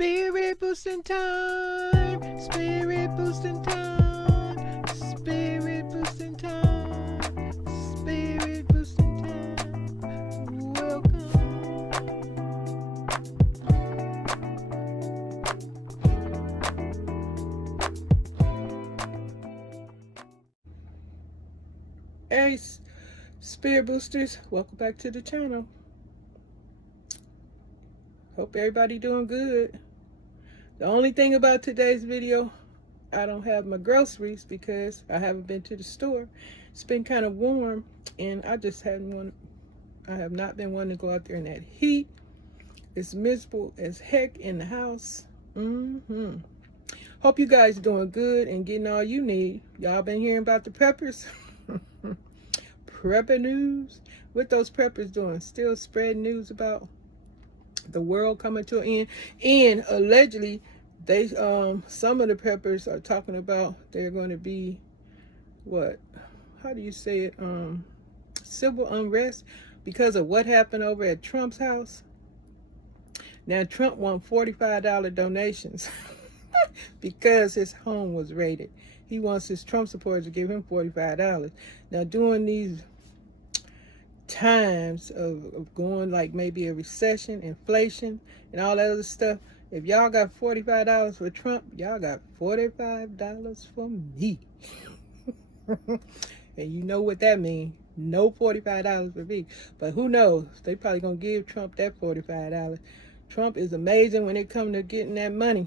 Spirit boosting time, spirit boosting time, spirit boosting time, spirit boosting time. Welcome. Hey, spirit boosters, welcome back to the channel. Hope everybody doing good. The only thing about today's video, I don't have my groceries because I haven't been to the store. It's been kind of warm and I have not been wanting to go out there in that heat. It's miserable as heck in the house. Hope you guys doing good and getting all you need. Y'all been hearing about the preppers? Prepper news? What those preppers doing? Still spreading news about the world coming to an end, and allegedly they some of the preppers are talking about they're going to be how do you say it, civil unrest because of what happened over at Trump's house. Now Trump won $45 donations because his home was raided. He wants his Trump supporters to give him $45. Now during these times of going like maybe a recession, inflation, and all that other stuff, if y'all got $45 for Trump, y'all got $45 for me. And you know what that means. No $45 for me. But who knows? They probably gonna give Trump that $45. Trump is amazing when it comes to getting that money.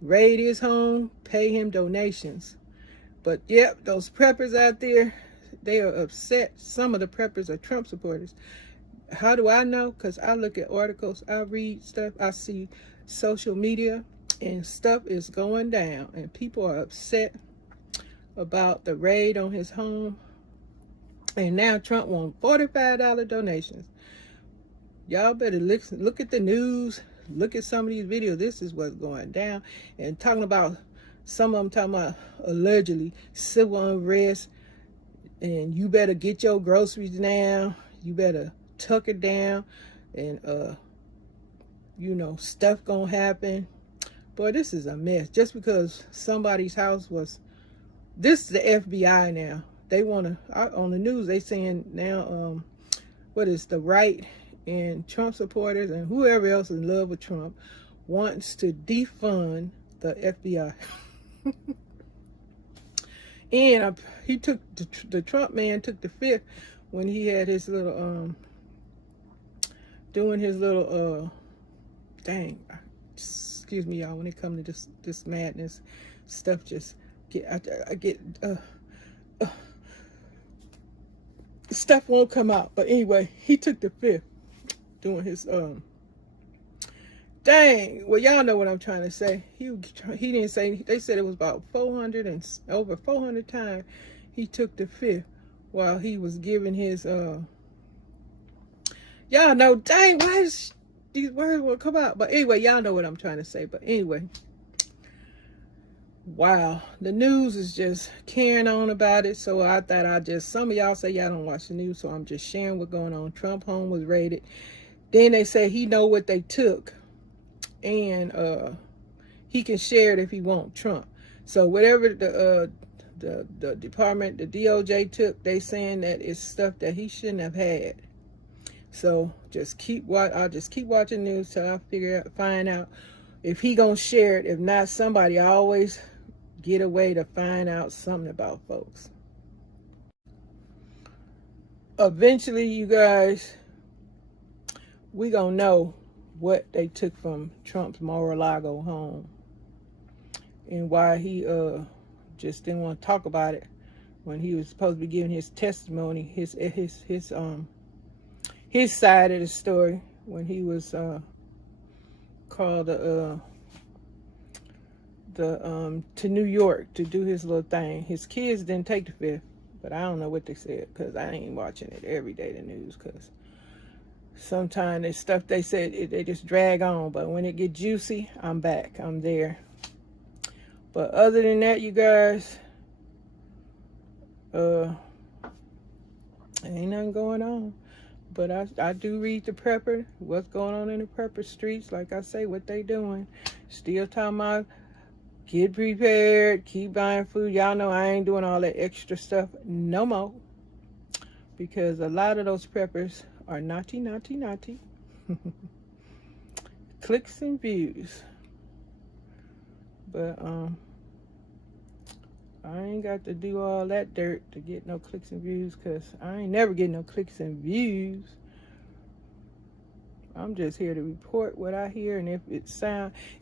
Raid his home, pay him donations. But yep, those preppers out there, they are upset. Some of the preppers are Trump supporters. How do I know? Because I look at articles, I read stuff, I see social media, and stuff is going down. And people are upset about the raid on his home. And now Trump won $45 donations. Y'all better look at the news. Look at some of these videos. This is what's going down. And talking about, some of them talking about allegedly civil unrest. And you better get your groceries now. You better tuck it down. And, stuff gonna happen. Boy, this is a mess. Just because somebody's house was... This is the FBI now. They want to... On the news, they saying now, what is the right and Trump supporters and whoever else in love with Trump wants to defund the FBI. And he took the Trump man took the fifth when he had his little doing his little excuse me y'all, when it comes to this madness stuff, just I get stuff won't come out. But anyway, he took the fifth doing his well, y'all know what I'm trying to say. He didn't say, they said it was about 400 and over 400 times he took the fifth while he was giving his y'all know, dang, why is these words won't come out? But anyway, y'all know what I'm trying to say. But anyway, wow, the news is just carrying on about it. So I thought some of y'all say y'all don't watch the news, so I'm just sharing what's going on. Trump home was raided. Then they say he know what they took, and he can share it if he want, Trump. So whatever the department, the DOJ took, they saying that it's stuff that he shouldn't have had. So I'll just keep watching news till I find out if he gonna share it. If not, somebody always get a way to find out something about folks. Eventually, you guys, we gonna know what they took from Trump's Mar-a-Lago home and why he just didn't want to talk about it when he was supposed to be giving his testimony, his side of the story, when he was called to New York to do his little thing. His kids didn't take the fifth, but I don't know what they said because I ain't watching it every day, the news, because sometimes it's stuff they said, they just drag on. But when it get juicy, I'm back. I'm there. But other than that, you guys, ain't nothing going on. But I do read the prepper, what's going on in the prepper streets. Like I say, what they doing. Still talking about get prepared, keep buying food. Y'all know I ain't doing all that extra stuff no more. Because a lot of those preppers are naughty. Clicks and views. But I ain't got to do all that dirt to get no clicks and views, because I ain't never get no clicks and views. I'm just here to report what I hear, and if it's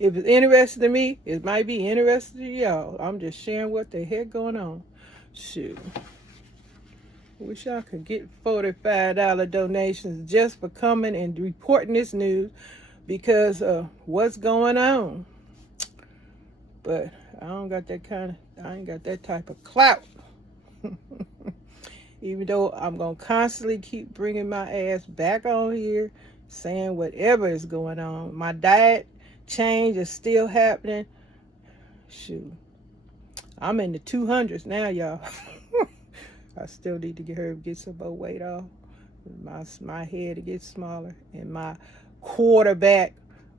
interesting to me, it might be interesting to y'all. I'm just sharing what the heck going on. Shoot. Wish I could get $45 donations just for coming and reporting this news, because of what's going on. But I ain't got that type of clout. Even though I'm going to constantly keep bringing my ass back on here, saying whatever is going on. My diet change is still happening. Shoot. I'm in the 200s now, y'all. I still need to get some more weight off. My head to get smaller. And my quarterback,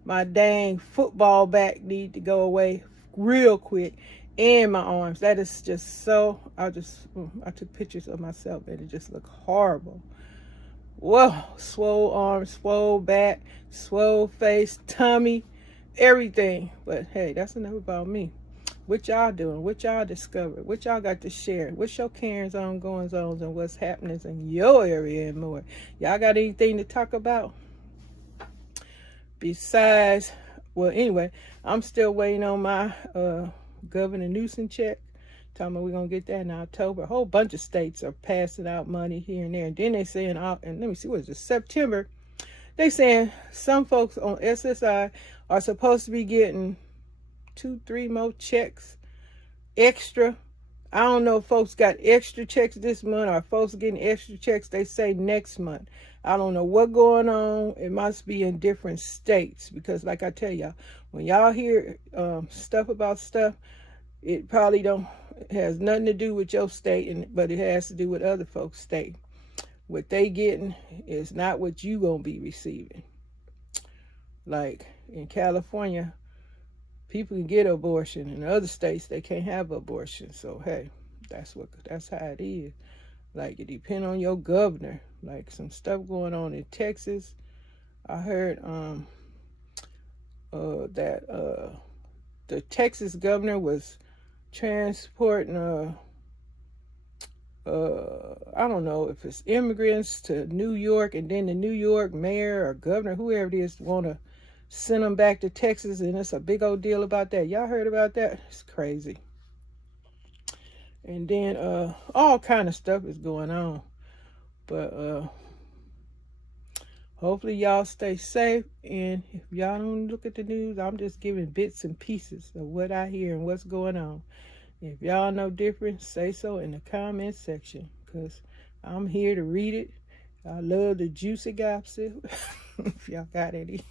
my dang football back need to go away real quick. And my arms. That is just so, I took pictures of myself and it just looked horrible. Whoa, swole arms, swole back, swole face, tummy, everything. But hey, that's enough about me. What y'all doing? What y'all discovered? What y'all got to share? What's your carryings on, goings on, and what's happening in your area and more? Y'all got anything to talk about? Besides, well, anyway, I'm still waiting on my Governor Newsom check. Talking about we're going to get that in October. A whole bunch of states are passing out money here and there. And then they saying, and let me see, what is it, September? They saying some folks on SSI are supposed to be getting 2-3 more checks extra. I don't know if folks got extra checks this month or if folks getting extra checks, they say next month. I don't know what's going on. It must be in different states, because like I tell y'all, when y'all hear stuff about stuff, it probably has nothing to do with your state, but it has to do with other folks' state. What they getting is not what you gonna be receiving. Like in California, people can get abortion. In other states, they can't have abortion. So hey, that's how it is. Like, it depends on your governor. Like some stuff going on in Texas. I heard that the Texas governor was transporting I don't know if it's immigrants to New York, and then the New York mayor or governor, whoever it is, want to send them back to Texas, and it's a big old deal about that. Y'all heard about that? It's crazy. And then all kind of stuff is going on. But hopefully y'all stay safe. And if y'all don't look at the news, I'm just giving bits and pieces of what I hear and what's going on. If y'all know different, say so in the comment section, because I'm here to read it. I love the juicy gossip. If y'all got any.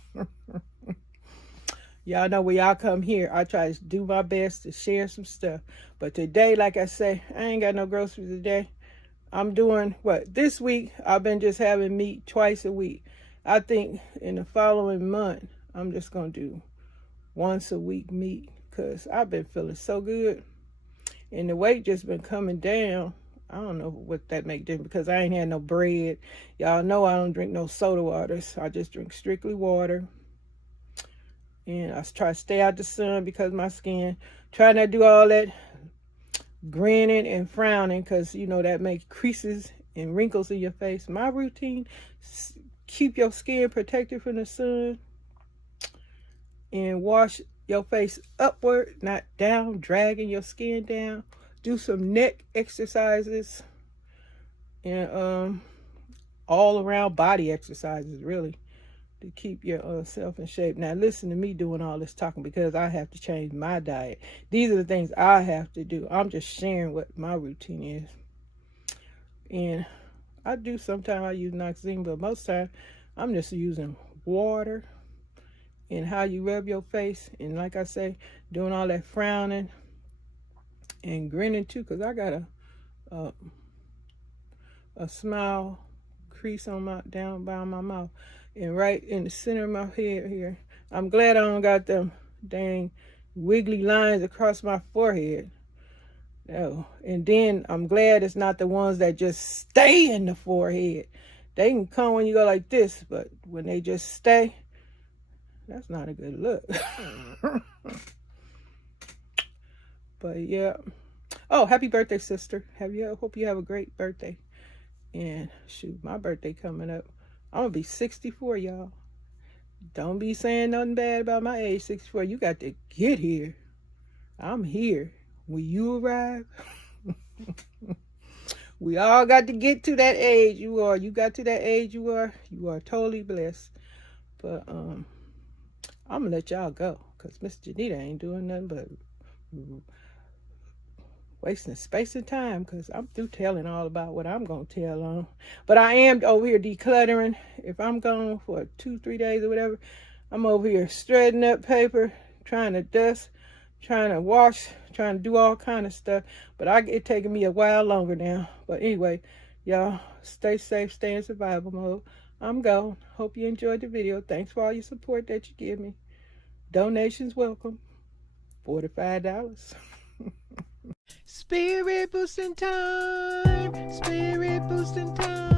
Y'all know when y'all come here, I try to do my best to share some stuff. But today, like I say, I ain't got no groceries today. I'm doing what? This week, I've been just having meat twice a week. I think in the following month, I'm just going to do once a week meat, because I've been feeling so good. And the weight just been coming down. I don't know what that make difference, because I ain't had no bread. Y'all know I don't drink no soda waters. I just drink strictly water. And I try to stay out the sun because my skin. Try not to do all that grinning and frowning, because, you know, that makes creases and wrinkles in your face. My routine, keep your skin protected from the sun and wash your face upward, not down, dragging your skin down. Do some neck exercises and all around body exercises, really, to keep yourself in shape. Now, listen to me doing all this talking, because I have to change my diet. These are the things I have to do. I'm just sharing what my routine is. And I do sometimes I use Noxine, but most time I'm just using water and how you rub your face. And like I say, doing all that frowning and grinning too, because I got a smile crease on my, down by my mouth. And right in the center of my head here. I'm glad I don't got them dang wiggly lines across my forehead. Oh, and then I'm glad it's not the ones that just stay in the forehead. They can come when you go like this, but when they just stay, that's not a good look. But yeah. Oh, happy birthday, sister. Hope you have a great birthday. And shoot, my birthday coming up. I'm gonna be 64, y'all. Don't be saying nothing bad about my age, 64. You got to get here. I'm here. When you arrive, we all got to get to that age you are. You got to that age you are totally blessed. But I'm gonna let y'all go, because Miss JENITA ain't doing nothing but wasting space and time, because I'm through telling all about what I'm gonna tell on. But I am over here decluttering. If I'm gone for 2-3 days or whatever, I'm over here straightening up paper, trying to dust, trying to wash, trying to do all kind of stuff. But it's taking me a while longer now. But anyway, y'all stay safe, stay in survival mode. I'm gone. Hope you enjoyed the video. Thanks for all your support that you give me. Donations welcome. $45. Spirit boosting time. Spirit boosting time.